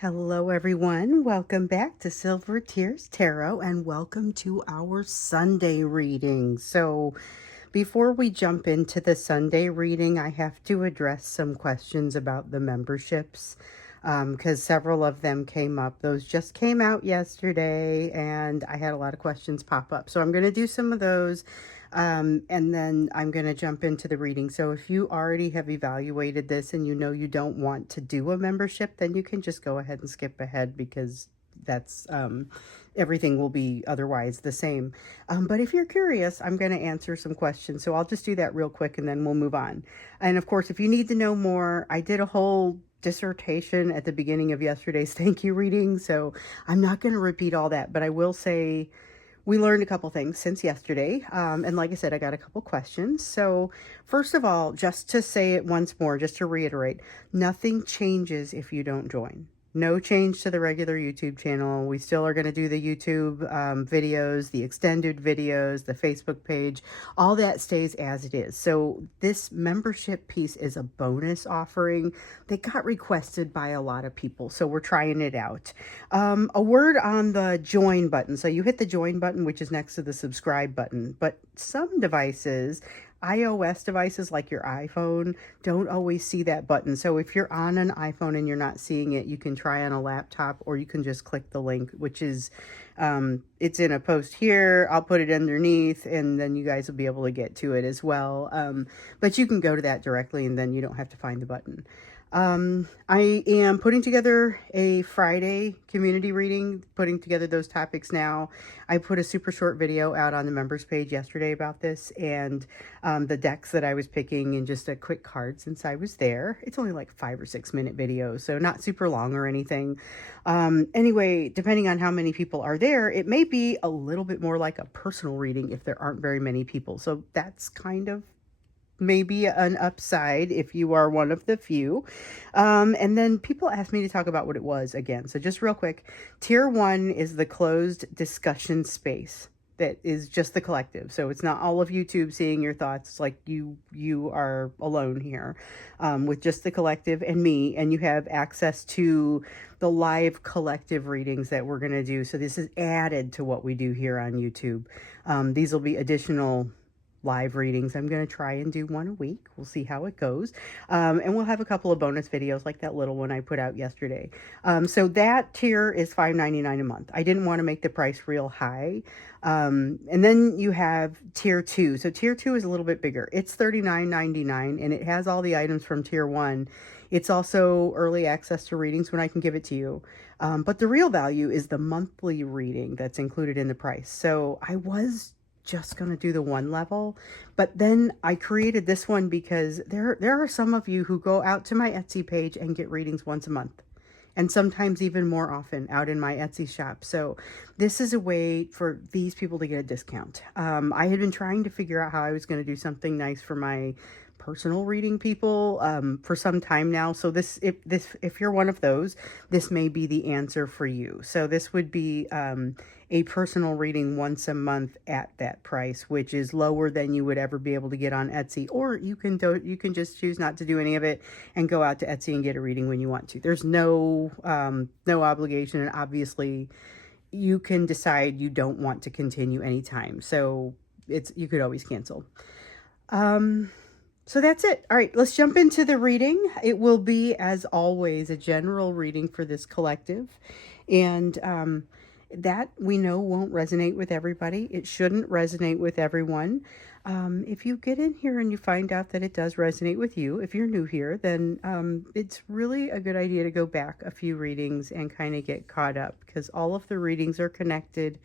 Hello everyone, welcome back to Silver Tears Tarot and welcome to our Sunday reading. So before we jump into the Sunday reading, I have to address some questions about the memberships because several of them came up. Those just came out yesterday and I had a lot of questions pop up. So I'm going to do some of those and then I'm going to jump into the reading. So if you already have evaluated this and you know you don't want to do a membership, then you can just go ahead and skip ahead because that's everything will be otherwise the same. But if you're curious, I'm going to answer some questions. So I'll just do that real quick and then we'll move on. And of course, if you need to know more, I did a whole dissertation at the beginning of yesterday's thank you reading. So I'm not going to repeat all that, but I will say we learned a couple things since yesterday. And like I said, I got a couple questions. So first of all, just to say it once more, just to reiterate, nothing changes if you don't join. No change to the regular YouTube channel. We still are going to do the YouTube videos, the extended videos, the Facebook page. All that stays as it is. So this membership piece is a bonus offering that got requested by a lot of people. So we're trying it out. A word on the join button. So you hit the join button, which is next to the subscribe button. But some devices, iOS devices like your iPhone, don't always see that button. So if you're on an iPhone and you're not seeing it, you can try on a laptop or you can just click the link, which is, it's in a post here. I'll put it underneath and then you guys will be able to get to it as well. But you can go to that directly and then you don't have to find the button. I am putting together a Friday community reading, putting together those topics now. I put a super short video out on the members page yesterday about this and the decks that I was picking and just a quick card since I was there. It's only like 5 or 6 minute video, so not super long or anything. Anyway, depending on how many people are there, it may be a little bit more like a personal reading if there aren't very many people. So that's kind of maybe an upside if you are one of the few. And then people asked me to talk about what it was again. So just real quick, tier 1 is the closed discussion space that is just the collective. So it's not all of YouTube seeing your thoughts. It's like you are alone here with just the collective and me, and you have access to the live collective readings that we're going to do. So this is added to what we do here on YouTube. These will be additional live readings. I'm going to try and do one a week. We'll see how it goes. And we'll have a couple of bonus videos like that little one I put out yesterday. So that tier is $5.99 a month. I didn't want to make the price real high. And then you have tier 2. So tier 2 is a little bit bigger. It's $39.99 and it has all the items from tier 1. It's also early access to readings when I can give it to you. But the real value is the monthly reading that's included in the price. So I was just going to do the 1 level, but then I created this one because there are some of you who go out to my Etsy page and get readings once a month, and sometimes even more often out in my Etsy shop. So this is a way for these people to get a discount. I had been trying to figure out how I was going to do something nice for my personal reading people for some time now. So if you're one of those, this may be the answer for you. So this would be a personal reading once a month at that price, which is lower than you would ever be able to get on Etsy. Or you can just choose not to do any of it and go out to Etsy and get a reading when you want to. There's no obligation, and obviously you can decide you don't want to continue anytime. So you could always cancel. So that's it. All right, let's jump into the reading. It will be, as always, a general reading for this collective. And that we know won't resonate with everybody. It shouldn't resonate with everyone. If you get in here and you find out that it does resonate with you, if you're new here, then it's really a good idea to go back a few readings and kind of get caught up, because all of the readings are connected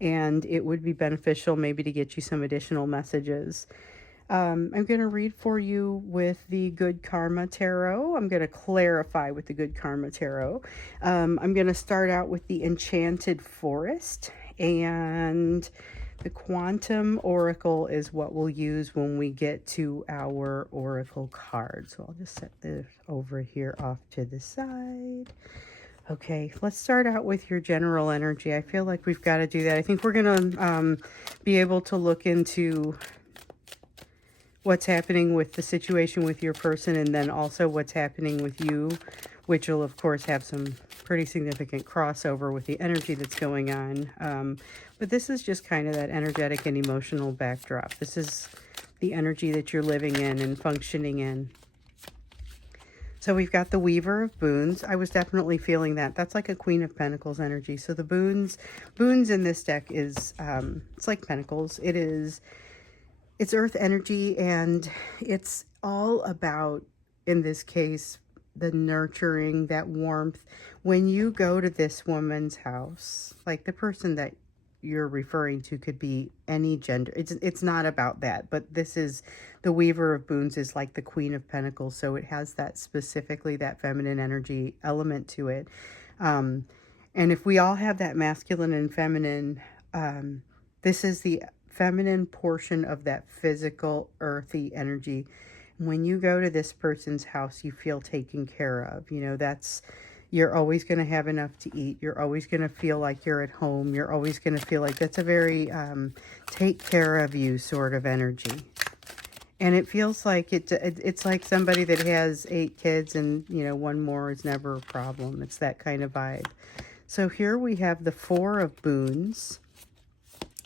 and it would be beneficial maybe to get you some additional messages. I'm going to read for you with the Good Karma Tarot. I'm going to clarify with the Good Karma Tarot. I'm going to start out with the Enchanted Forest, and the Quantum Oracle is what we'll use when we get to our Oracle card. So I'll just set this over here off to the side. Okay, let's start out with your general energy. I feel like we've got to do that. I think we're going to be able to look into what's happening with the situation with your person, and then also what's happening with you, which will of course have some pretty significant crossover with the energy that's going on. But this is just kind of that energetic and emotional backdrop. This is the energy that you're living in and functioning in. So we've got the Weaver of Boons. I was definitely feeling that. That's like a Queen of Pentacles energy. So the boons in this deck is, it's like Pentacles. It's earth energy, and it's all about, in this case, the nurturing, that warmth. When you go to this woman's house, like the person that you're referring to could be any gender. It's not about that, but this is the Weaver of Boons is like the Queen of Pentacles, so it has that specifically that feminine energy element to it. And if we all have that masculine and feminine, this is the feminine portion of that physical earthy energy. When you go to this person's house, you feel taken care of. You know, you're always going to have enough to eat. You're always going to feel like you're at home. You're always going to feel like that's a very take care of you sort of energy. And it feels like it's like somebody that has 8 kids and, you know, one more is never a problem. It's that kind of vibe. So here we have the Four of Boons,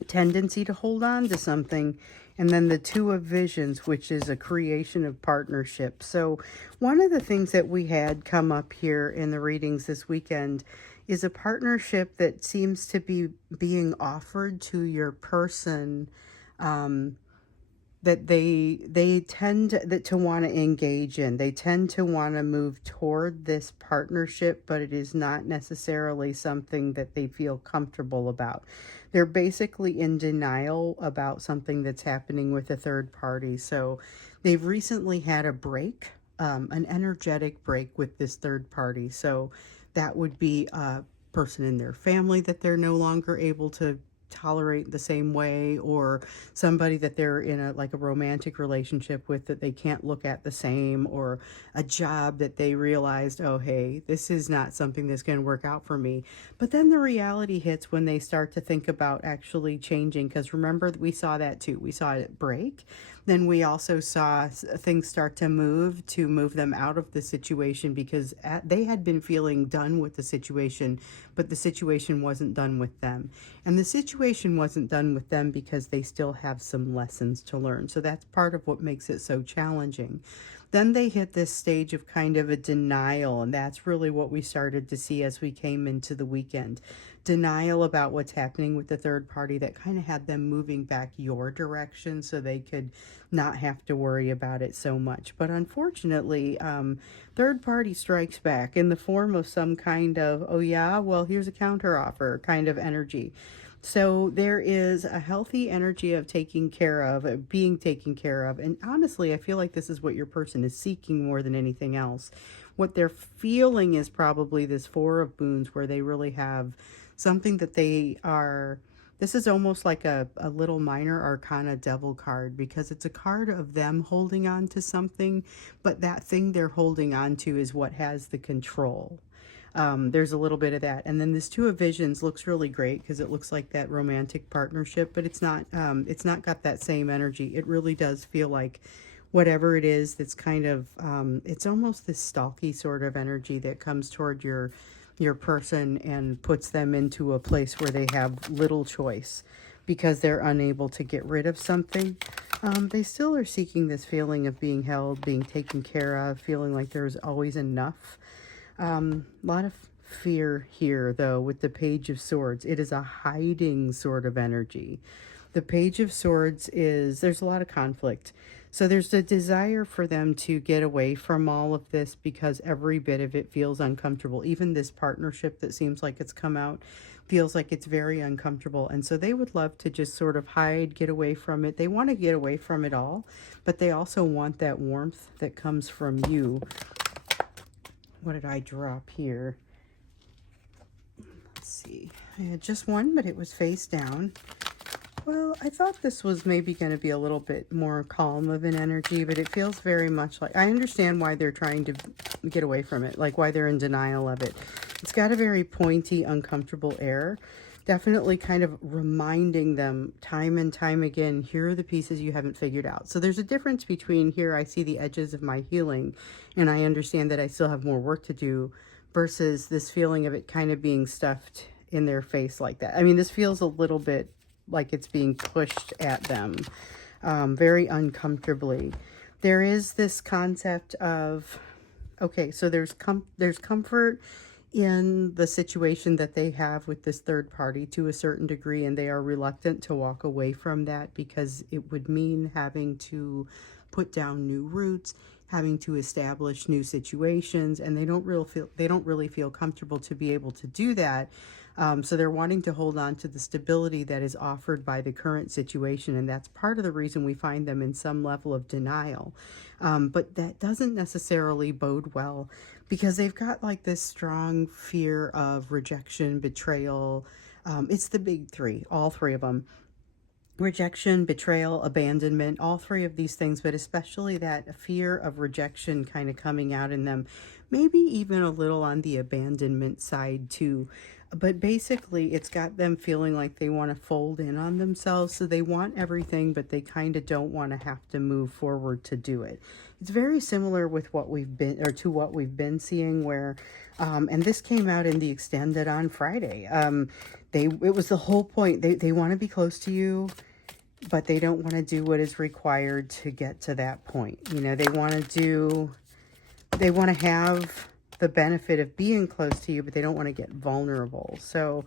tendency to hold on to something, and then the Two of Visions, which is a creation of partnership. So one of the things that we had come up here in the readings this weekend is a partnership that seems to be being offered to your person, that they tend to want to engage in. They tend to want to move toward this partnership, but it is not necessarily something that they feel comfortable about. They're basically in denial about something that's happening with a third party. So they've recently had a break, an energetic break with this third party. So that would be a person in their family that they're no longer able to tolerate the same way, or somebody that they're in a romantic relationship with that they can't look at the same, or a job that they realized, oh hey, this is not something that's going to work out for me. But then the reality hits when they start to think about actually changing, because remember, we saw that too. We saw it break, then we also saw things start to move them out of the situation, because they had been feeling done with the situation, but the situation wasn't done with them. And the situation wasn't done with them because they still have some lessons to learn. So that's part of what makes it so challenging. Then they hit this stage of kind of a denial, and that's really what we started to see as we came into the weekend. Denial about what's happening with the third party that kind of had them moving back your direction so they could not have to worry about it so much. But unfortunately, third party strikes back in the form of some kind of, oh yeah, well, here's a counter offer kind of energy. So there is a healthy energy of taking care of, being taken care of. And honestly, I feel like this is what your person is seeking more than anything else. What they're feeling is probably this Four of Boons, where they really have something that they are. This is almost like a little minor arcana devil card, because it's a card of them holding on to something, but that thing they're holding on to is what has the control. There's a little bit of that. And then this Two of Visions looks really great because it looks like that romantic partnership, but it's not got that same energy. It really does feel like whatever it is that's kind of, it's almost this stalky sort of energy that comes toward your person and puts them into a place where they have little choice because they're unable to get rid of something. They still are seeking this feeling of being held, being taken care of, feeling like there's always enough. A lot of fear here, though, with the Page of Swords. It is a hiding sort of energy. The Page of Swords there's a lot of conflict. So there's a desire for them to get away from all of this because every bit of it feels uncomfortable. Even this partnership that seems like it's come out feels like it's very uncomfortable. And so they would love to just sort of hide, get away from it. They want to get away from it all, but they also want that warmth that comes from you. What did I drop here? Let's see. I had just one, but it was face down. Well, I thought this was maybe going to be a little bit more calm of an energy, but it feels very much like, I understand why they're trying to get away from it, like why they're in denial of it. It's got a very pointy, uncomfortable air. Definitely kind of reminding them time and time again, here are the pieces you haven't figured out. So there's a difference between here I see the edges of my healing and I understand that I still have more work to do, versus this feeling of it kind of being stuffed in their face like that. I mean, this feels a little bit like it's being pushed at them, very uncomfortably. There is this concept of, okay, so there's comfort in the situation that they have with this third party to a certain degree, and they are reluctant to walk away from that because it would mean having to put down new roots, having to establish new situations, and they don't really feel comfortable to be able to do that. So they're wanting to hold on to the stability that is offered by the current situation, and that's part of the reason we find them in some level of denial. But that doesn't necessarily bode well, because they've got like this strong fear of rejection, betrayal. It's the big three, all three of them. Rejection, betrayal, abandonment, all three of these things, but especially that fear of rejection kind of coming out in them. Maybe even a little on the abandonment side too. But basically, it's got them feeling like they want to fold in on themselves. So they want everything, but they kind of don't want to have to move forward to do it. It's very similar with what we've been, or to what we've been seeing, where, and this came out in the extended on Friday. It was the whole point. They want to be close to you, but they don't want to do what is required to get to that point. You know, they want to have the benefit of being close to you, but they don't want to get vulnerable. So,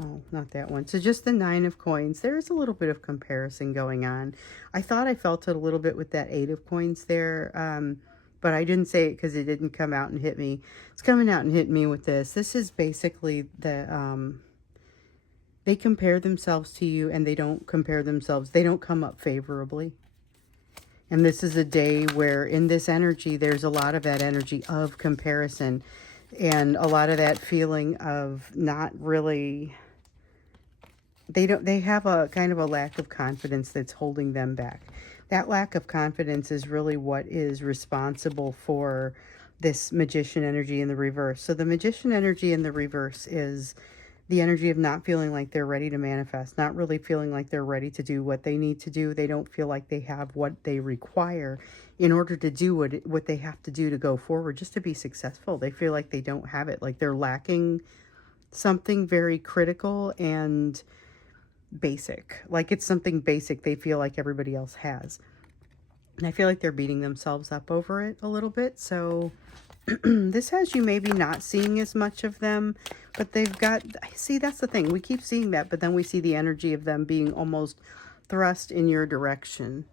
oh, not that one. So just the 9 of coins. There's a little bit of comparison going on. I thought I felt it a little bit with that 8 of coins there. But I didn't say it because it didn't come out and hit me. It's coming out and hitting me with this. This is basically the, they compare themselves to you, and they don't compare themselves. They don't come up favorably. And this is a day where in this energy, there's a lot of that energy of comparison and a lot of that feeling of not really, they have a kind of a lack of confidence that's holding them back. That lack of confidence is really what is responsible for this magician energy in the reverse. So the magician energy in the reverse is the energy of not feeling like they're ready to manifest, not really feeling like they're ready to do what they need to do. They don't feel like they have what they require in order to do what they have to do to go forward, just to be successful. They feel like they don't have it, like they're lacking something very critical and basic. Like it's something basic they feel like everybody else has. And I feel like they're beating themselves up over it a little bit. So this has you maybe not seeing as much of them, but they've got, see, that's the thing. We keep seeing that, but then we see the energy of them being almost thrust in your direction.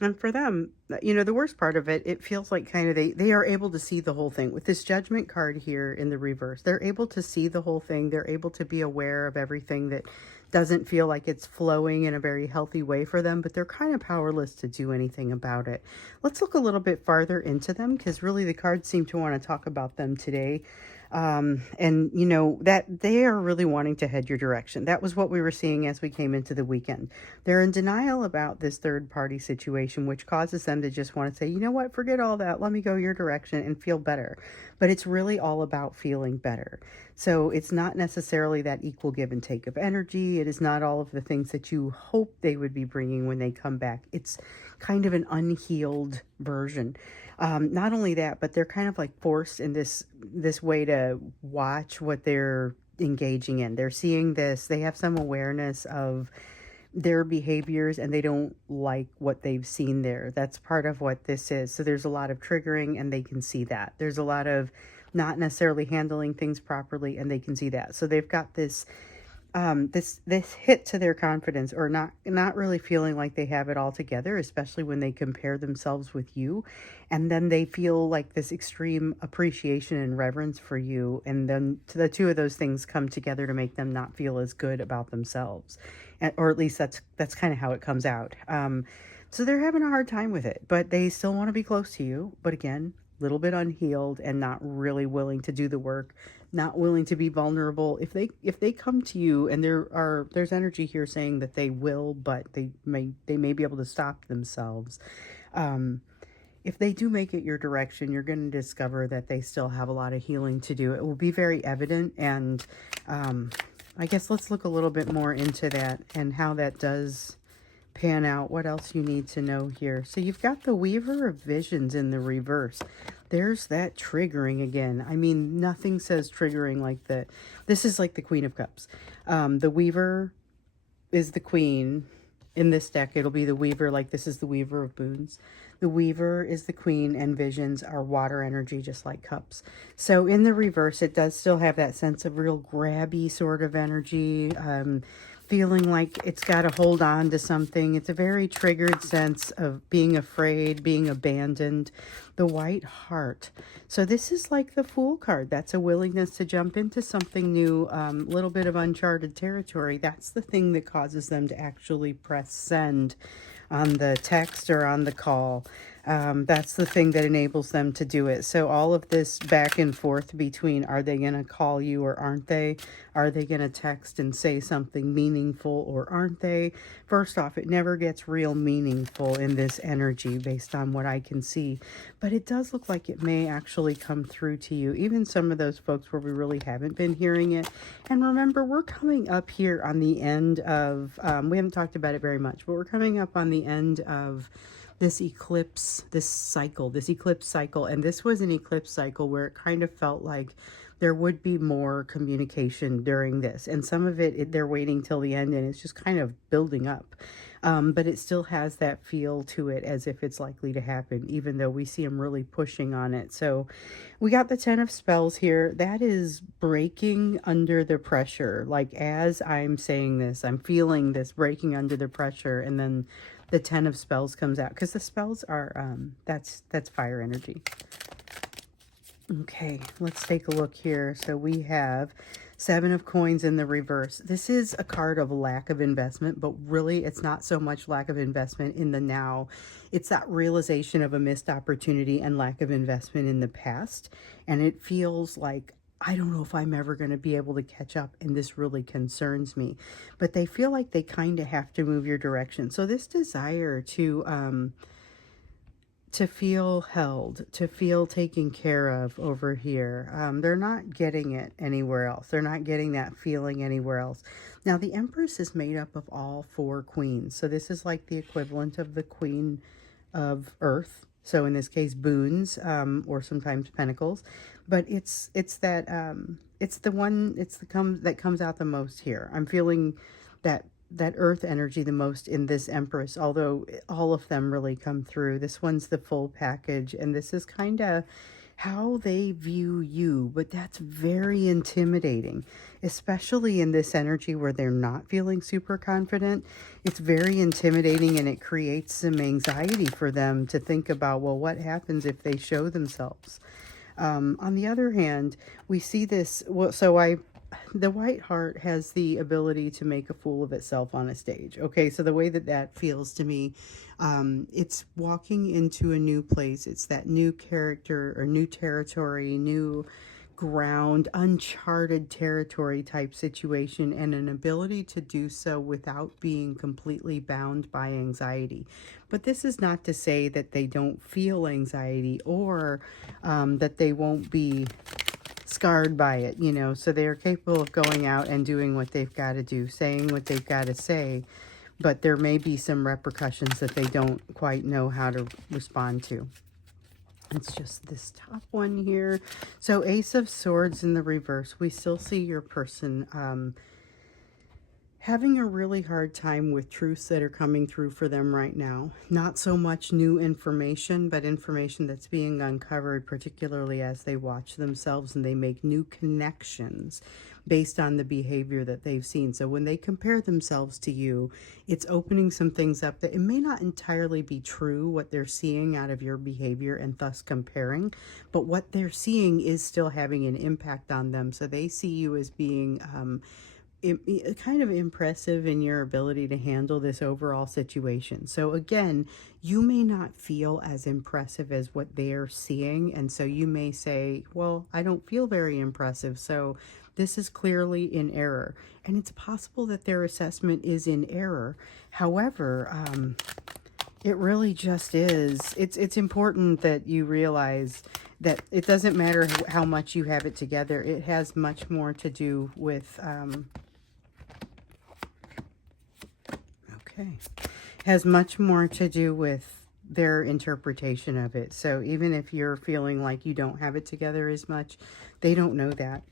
And for them, you know, the worst part of it, it feels like kind of they are able to see the whole thing. With this Judgment card here in the reverse, they're able to see the whole thing. They're able to be aware of everything that doesn't feel like it's flowing in a very healthy way for them, but they're kind of powerless to do anything about it. Let's look a little bit farther into them, because really the cards seem to want to talk about them today. And you know that they are really wanting to head your direction. That was what we were seeing as we came into the weekend. They're in denial about this third party situation, which causes them to just want to say, you know what, forget all that. Let me go your direction and feel better. But it's really all about feeling better. So it's not necessarily that equal give and take of energy. It is not all of the things that you hope they would be bringing when they come back. It's kind of an unhealed version. Not only that, but they're kind of like forced in this way to watch what they're engaging in. They're seeing this. They have some awareness of their behaviors, and they don't like what they've seen there. That's part of what this is. So there's a lot of triggering, and they can see that. There's a lot of not necessarily handling things properly, and they can see that. So they've got this this hit to their confidence, or not really feeling like they have it all together, especially when they compare themselves with you. And then they feel like this extreme appreciation and reverence for you, and then the two of those things come together to make them not feel as good about themselves, or at least that's kind of how it comes out. So they're having a hard time with it, but they still want to be close to you, but again, a little bit unhealed and not really willing to do the work, not willing to be vulnerable. If they come to you, and there's energy here saying that they will, but they may be able to stop themselves. If they do make it your direction, you're going to discover that they still have a lot of healing to do. It will be very evident, and I guess let's look a little bit more into that and how that does pan out, what else you need to know here. So you've got the Weaver of Visions in the reverse. There's that triggering again. I mean, nothing says triggering like that. This is like the Queen of Cups. The Weaver is the Queen. In this deck, it'll be the Weaver, like this is the Weaver of Boons. The Weaver is the Queen, and Visions are water energy, just like Cups. So in the reverse, it does still have that sense of real grabby sort of energy, feeling like it's got to hold on to something. It's a very triggered sense of being afraid, being abandoned. The White Heart. So this is like the Fool card. That's a willingness to jump into something new, a little bit of uncharted territory. That's the thing that causes them to actually press send on the text or on the call. That's the thing that enables them to do it. So all of this back and forth between, are they going to call you or aren't they? Are they going to text and say something meaningful or aren't they? First off, it never gets real meaningful in this energy based on what I can see. But it does look like it may actually come through to you. Even some of those folks where we really haven't been hearing it. And remember, we're coming up here on the end of, we haven't talked about it very much, but we're coming up on the end of this eclipse, this eclipse cycle. And this was an eclipse cycle where it kind of felt like there would be more communication during this. And some of it they're waiting till the end and it's just kind of building up. But it still has that feel to it as if it's likely to happen, even though we see them really pushing on it. So we got the 10 of Spells here. That is breaking under the pressure. Like as I'm saying this, I'm feeling this breaking under the pressure. And then the 10 of Spells comes out because the spells are, that's fire energy. Okay, let's take a look here. So we have 7 of Coins in the reverse. This is a card of lack of investment, but really it's not so much lack of investment in the now. It's that realization of a missed opportunity and lack of investment in the past. And it feels like, I don't know if I'm ever going to be able to catch up, and this really concerns me. But they feel like they kind of have to move your direction. So this desire to feel held, to feel taken care of over here. They're not getting it anywhere else. They're not getting that feeling anywhere else. Now, the Empress is made up of all 4 queens. So this is like the equivalent of the Queen of Earth. So in this case, Boons, or sometimes Pentacles. But it's that, it's the one, that comes out the most here. I'm feeling that earth energy the most in this Empress, although all of them really come through. This one's the full package, and this is kind of how they view you, but that's very intimidating, especially in this energy where they're not feeling super confident. It's very intimidating, and it creates some anxiety for them to think about, well, what happens if they show themselves? On the other hand, we see this, well, the White Heart has the ability to make a fool of itself on a stage. Okay, so the way that feels to me, it's walking into a new place. It's that new character or new territory, new ground, uncharted territory type situation, and an ability to do so without being completely bound by anxiety. But this is not to say that they don't feel anxiety or that they won't be scarred by it, you know. So they are capable of going out and doing what they've got to do, saying what they've got to say, but there may be some repercussions that they don't quite know how to respond to. It's just this top one here. So Ace of Swords in the reverse. We still see your person having a really hard time with truths that are coming through for them right now. Not so much new information, but information that's being uncovered, particularly as they watch themselves and they make new connections based on the behavior that they've seen. So when they compare themselves to you, it's opening some things up that it may not entirely be true what they're seeing out of your behavior and thus comparing, but what they're seeing is still having an impact on them. So they see you as being kind of impressive in your ability to handle this overall situation. So again, you may not feel as impressive as what they're seeing, and so you may say, well, I don't feel very impressive, so this is clearly in error. And it's possible that their assessment is in error. However, it really just is. It's important that you realize that it doesn't matter how much you have it together. It has much more to do with has much more to do with their interpretation of it. So even if you're feeling like you don't have it together as much, they don't know that.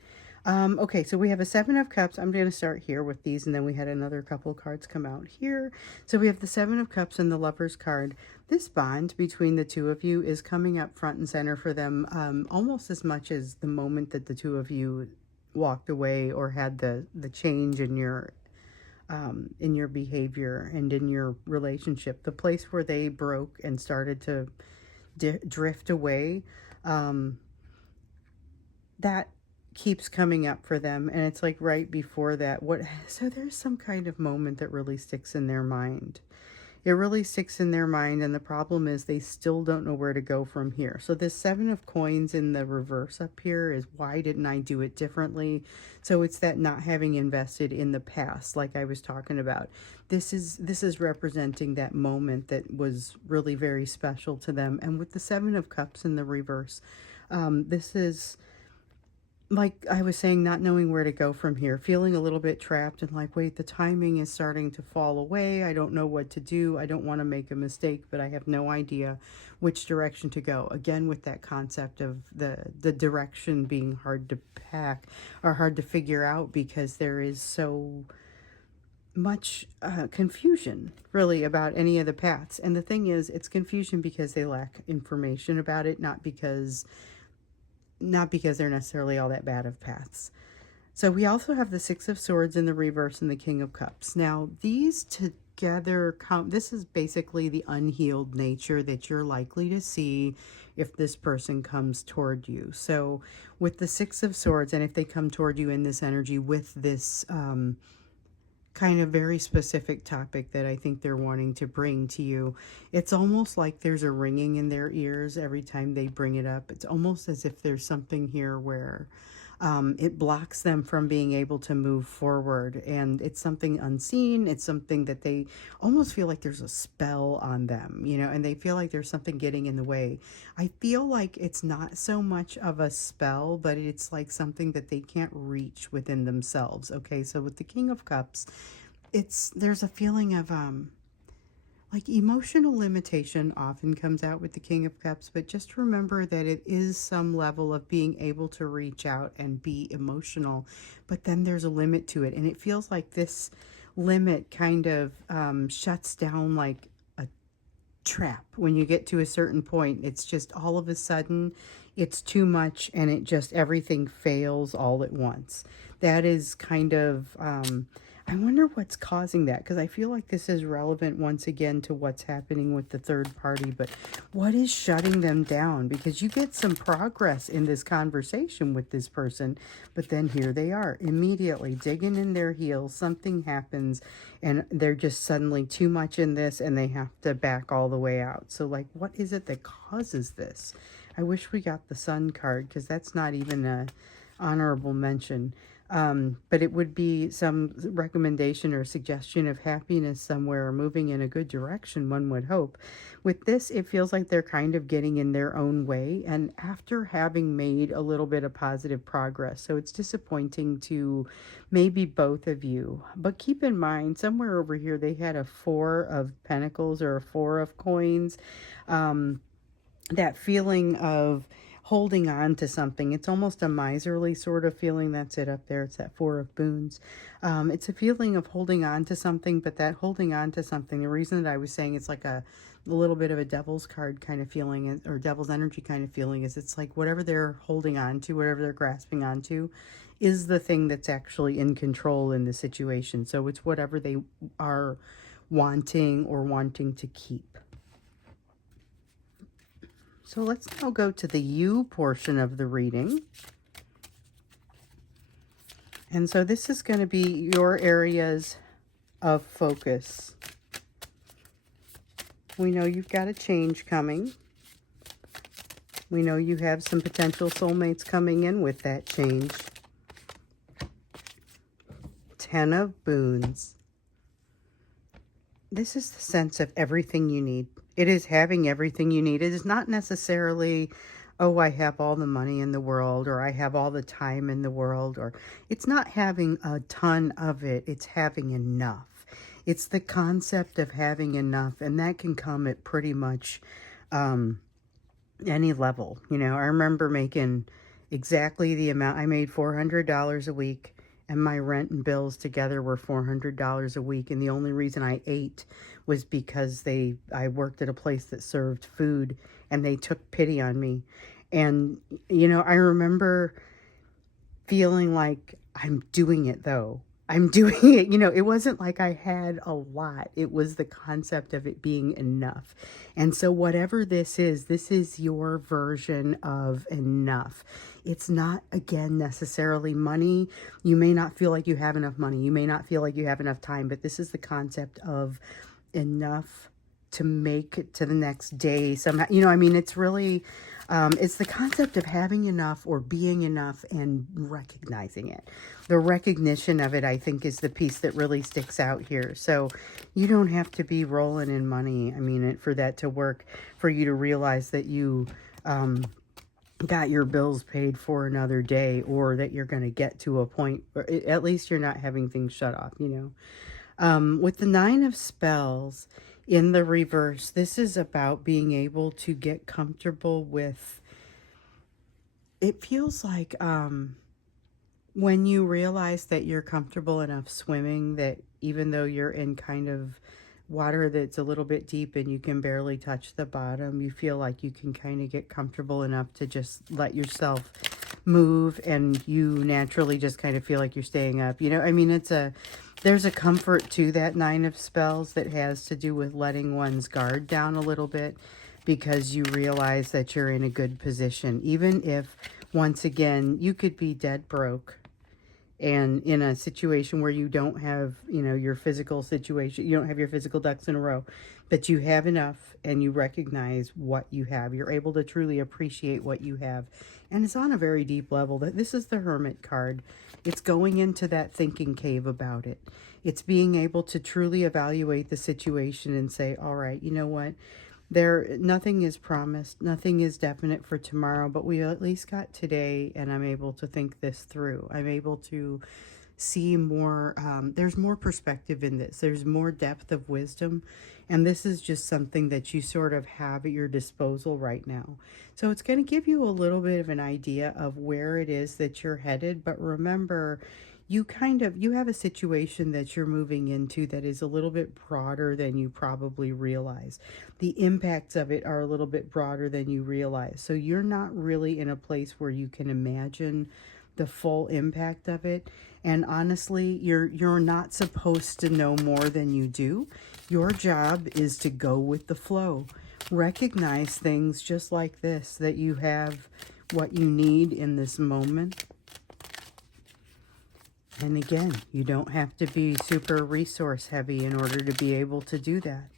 Okay, so we have a Seven of Cups. I'm going to start here with these, and then we had another couple of cards come out here. So we have the Seven of Cups and the Lover's card. This bond between the two of you is coming up front and center for them, almost as much as the moment that the two of you walked away or had the change in your behavior and in your relationship. The place where they broke and started to drift away, that keeps coming up for them, and it's like right before that. So there's some kind of moment that really sticks in their mind. It really sticks in their mind, and the problem is they still don't know where to go from here. So this Seven of Coins in the reverse up here is, why didn't I do it differently? So it's that not having invested in the past, like I was talking about. This is representing that moment that was really very special to them. And with the Seven of Cups in the reverse, this is, like I was saying, not knowing where to go from here, feeling a little bit trapped and like, wait, the timing is starting to fall away. I don't know what to do. I don't want to make a mistake, but I have no idea which direction to go. Again, with that concept of the direction being hard to pack or hard to figure out, because there is so much confusion really about any of the paths. And the thing is, it's confusion because they lack information about it, not because they're necessarily all that bad of paths. So we also have the Six of Swords in the reverse and the King of Cups. Now these together count. This is basically the unhealed nature that you're likely to see if this person comes toward you. So with the Six of Swords, and if they come toward you in this energy with this kind of very specific topic that I think they're wanting to bring to you, it's almost like there's a ringing in their ears every time they bring it up. It's almost as if there's something here where it blocks them from being able to move forward, and it's something unseen. It's something that they almost feel like there's a spell on them, you know, and they feel like there's something getting in the way. I feel like it's not so much of a spell, but it's like something that they can't reach within themselves. Okay, so with the King of Cups, there's a feeling of like emotional limitation often comes out with the King of Cups, but just remember that it is some level of being able to reach out and be emotional, but then there's a limit to it. And it feels like this limit kind of shuts down like a trap. When you get to a certain point, it's just all of a sudden it's too much, and it just, everything fails all at once. That is kind of I wonder what's causing that, because I feel like this is relevant once again to what's happening with the third party. But what is shutting them down? Because you get some progress in this conversation with this person, but then here they are immediately digging in their heels. Something happens and they're just suddenly too much in this, and they have to back all the way out. So like, what is it that causes this? I wish we got the Sun card, because that's not even a honorable mention. But it would be some recommendation or suggestion of happiness somewhere, or moving in a good direction, one would hope. With this, it feels like they're kind of getting in their own way, and after having made a little bit of positive progress. So it's disappointing to maybe both of you. But keep in mind, somewhere over here, they had a Four of Pentacles or a Four of Coins. That feeling of holding on to something. It's almost a miserly sort of feeling. That's it up there. It's that Four of Boons. It's a feeling of holding on to something, but that holding on to something, the reason that I was saying it's like a little bit of a devil's card kind of feeling, or devil's energy kind of feeling, is it's like whatever they're holding on to, whatever they're grasping onto, is the thing that's actually in control in the situation. So it's whatever they are wanting to keep. So let's now go to the you portion of the reading. And so this is going to be your areas of focus. We know you've got a change coming. We know you have some potential soulmates coming in with that change. Ten of Boons. This is the sense of everything you need. It is having everything you need. It is not necessarily, oh, I have all the money in the world, or I have all the time in the world, or it's not having a ton of it. It's having enough. It's the concept of having enough, and that can come at pretty much any level. You know, I remember making exactly the amount. I made $400 a week, and my rent and bills together were $400 a week. And the only reason I ate was because I worked at a place that served food, and they took pity on me. And, you know, I remember feeling like I'm doing it though. I'm doing it. You know, it wasn't like I had a lot. It was the concept of it being enough. And so whatever this is your version of enough. It's not, again, necessarily money. You may not feel like you have enough money. You may not feel like you have enough time, but this is the concept of enough to make it to the next day somehow. You know, I mean, it's really, it's the concept of having enough or being enough and recognizing it. The recognition of it, I think, is the piece that really sticks out here. So you don't have to be rolling in money. I mean, for that to work, for you to realize that you got your bills paid for another day, or that you're going to get to a point, or at least you're not having things shut off, you know. With the Nine of Spells in the reverse, this is about being able to get comfortable with, it feels like when you realize that you're comfortable enough swimming, that even though you're in kind of water that's a little bit deep and you can barely touch the bottom, you feel like you can kind of get comfortable enough to just let yourself move, and you naturally just kind of feel like you're staying up. You know, I mean, there's a comfort to that Nine of Spells that has to do with letting one's guard down a little bit, because you realize that you're in a good position, even if, once again, you could be dead broke and in a situation where you don't have, you know, your physical situation, you don't have your physical ducks in a row, but you have enough and you recognize what you have. You're able to truly appreciate what you have. And it's on a very deep level. This is the Hermit card. It's going into that thinking cave about it. It's being able to truly evaluate the situation and say, all right, you know what? Nothing is promised, nothing is definite for tomorrow, but we at least got today, and I'm able to think this through. I'm able to see more, there's more perspective in this. There's more depth of wisdom, and this is just something that you sort of have at your disposal right now. So it's going to give you a little bit of an idea of where it is that you're headed, but remember, you have a situation that you're moving into that is a little bit broader than you probably realize. The impacts of it are a little bit broader than you realize. So you're not really in a place where you can imagine the full impact of it. And honestly, you're not supposed to know more than you do. Your job is to go with the flow. Recognize things just like this, that you have what you need in this moment. And again, you don't have to be super resource heavy in order to be able to do that.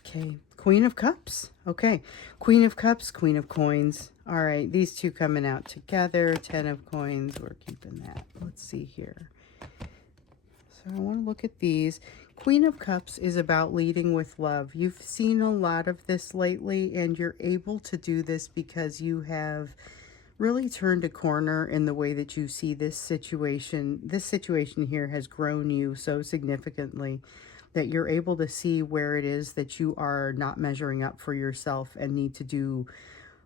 Okay, Queen of Cups. Okay, Queen of Cups, Queen of Coins. All right, these two coming out together. 10 of Coins, we're keeping that. Let's see here. So I want to look at these. Queen of Cups is about leading with love. You've seen a lot of this lately, and you're able to do this because you have really turned a corner in the way that you see this situation. This situation here has grown you so significantly that you're able to see where it is that you are not measuring up for yourself and need to do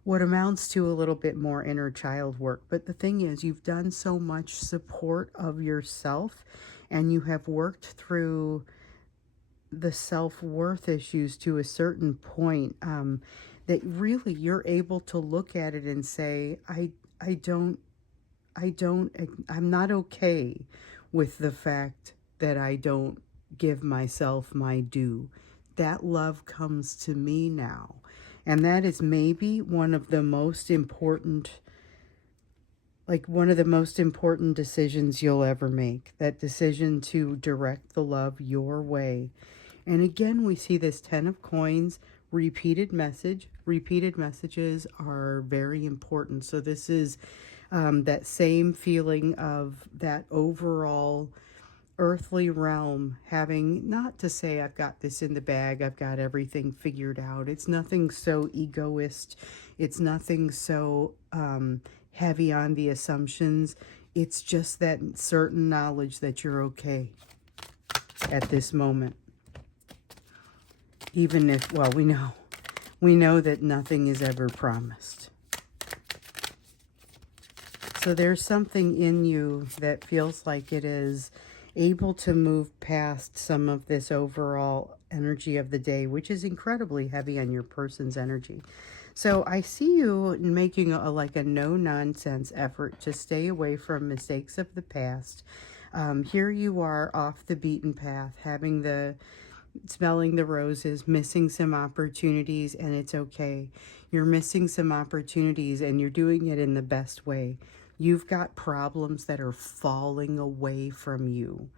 what amounts to a little bit more inner child work. But the thing is, you've done so much support of yourself, and you have worked through the self-worth issues to a certain point, that really you're able to look at it and say, I'm not okay with the fact that I don't give myself my due. That love comes to me now. And that is maybe one of the most important decisions you'll ever make. That decision to direct the love your way. And again, we see this 10 of Coins, repeated message. Repeated messages are very important. So this is that same feeling of that overall earthly realm having, not to say I've got this in the bag, I've got everything figured out. It's nothing so egoist. It's nothing so heavy on the assumptions. It's just that certain knowledge that you're okay. at this moment. Even if, well, we know that nothing is ever promised. So there's something in you that feels like it is able to move past some of this overall energy of the day, which is incredibly heavy on your person's energy. So I see you making like a no-nonsense effort to stay away from mistakes of the past. Here you are off the beaten path, smelling the roses, missing some opportunities, and it's okay. You're missing some opportunities and you're doing it in the best way. You've got problems that are falling away from you,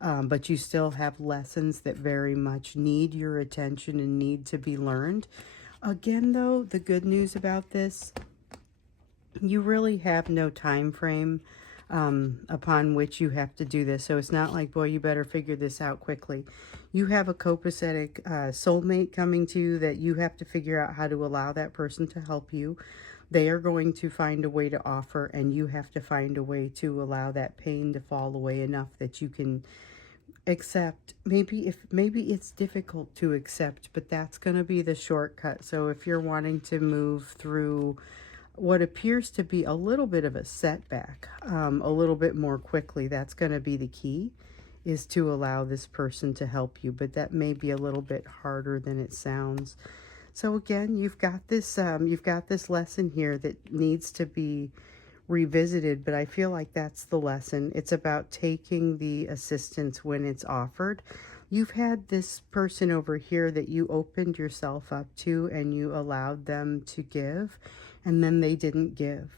but you still have lessons that very much need your attention and need to be learned. Again, though, the good news about this, you really have no time frame upon which you have to do this. So it's not like, boy, you better figure this out quickly. You have a copacetic soulmate coming to you that you have to figure out how to allow that person to help you. They are going to find a way to offer, and you have to find a way to allow that pain to fall away enough that you can accept. Maybe it's difficult to accept, but that's going to be the shortcut. So if you're wanting to move through what appears to be a little bit of a setback a little bit more quickly, that's going to be the key, is to allow this person to help you. But that may be a little bit harder than it sounds. So again, you've got this lesson here that needs to be revisited, but I feel like that's the lesson. It's about taking the assistance when it's offered. You've had this person over here that you opened yourself up to and you allowed them to give, and then they didn't give.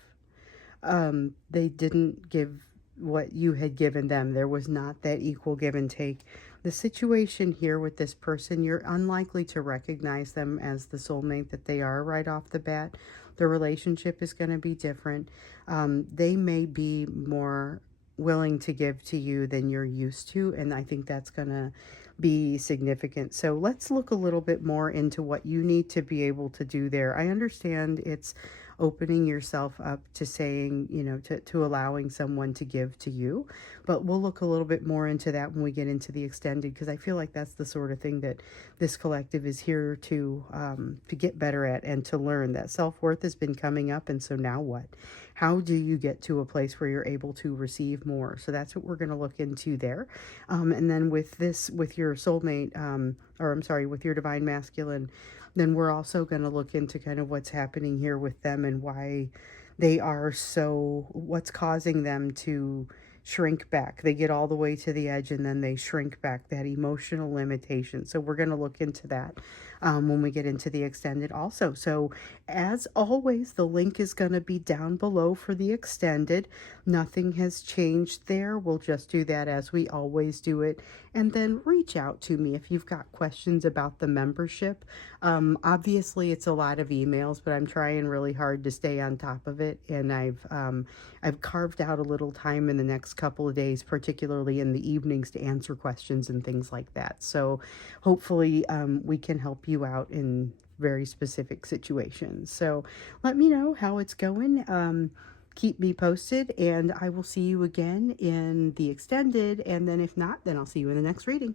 They didn't give what you had given them. There was not that equal give and take. The situation here with this person, you're unlikely to recognize them as the soulmate that they are right off the bat. The relationship is going to be different. They may be more willing to give to you than you're used to, and I think that's going to be significant. So let's look a little bit more into what you need to be able to do there. I understand it's opening yourself up to saying, to allowing someone to give to you, but we'll look a little bit more into that when we get into the extended, because I feel like that's the sort of thing that this collective is here to get better at and to learn. That self-worth has been coming up, and so now what? How do you get to a place where you're able to receive more? So that's what we're going to look into there. And then with your soulmate, with your divine masculine, then we're also going to look into kind of what's happening here with them and why what's causing them to shrink back. They get all the way to the edge and then they shrink back, that emotional limitation. So we're going to look into that when we get into the extended also. So as always, the link is going to be down below for the extended. Nothing has changed there. We'll just do that as we always do it. And then reach out to me if you've got questions about the membership. Obviously, it's a lot of emails, but I'm trying really hard to stay on top of it. And I've carved out a little time in the next couple of days, particularly in the evenings, to answer questions and things like that. So hopefully we can help you out in very specific situations. So let me know how it's going. Keep me posted, and I will see you again in the extended. And then if not, then I'll see you in the next reading.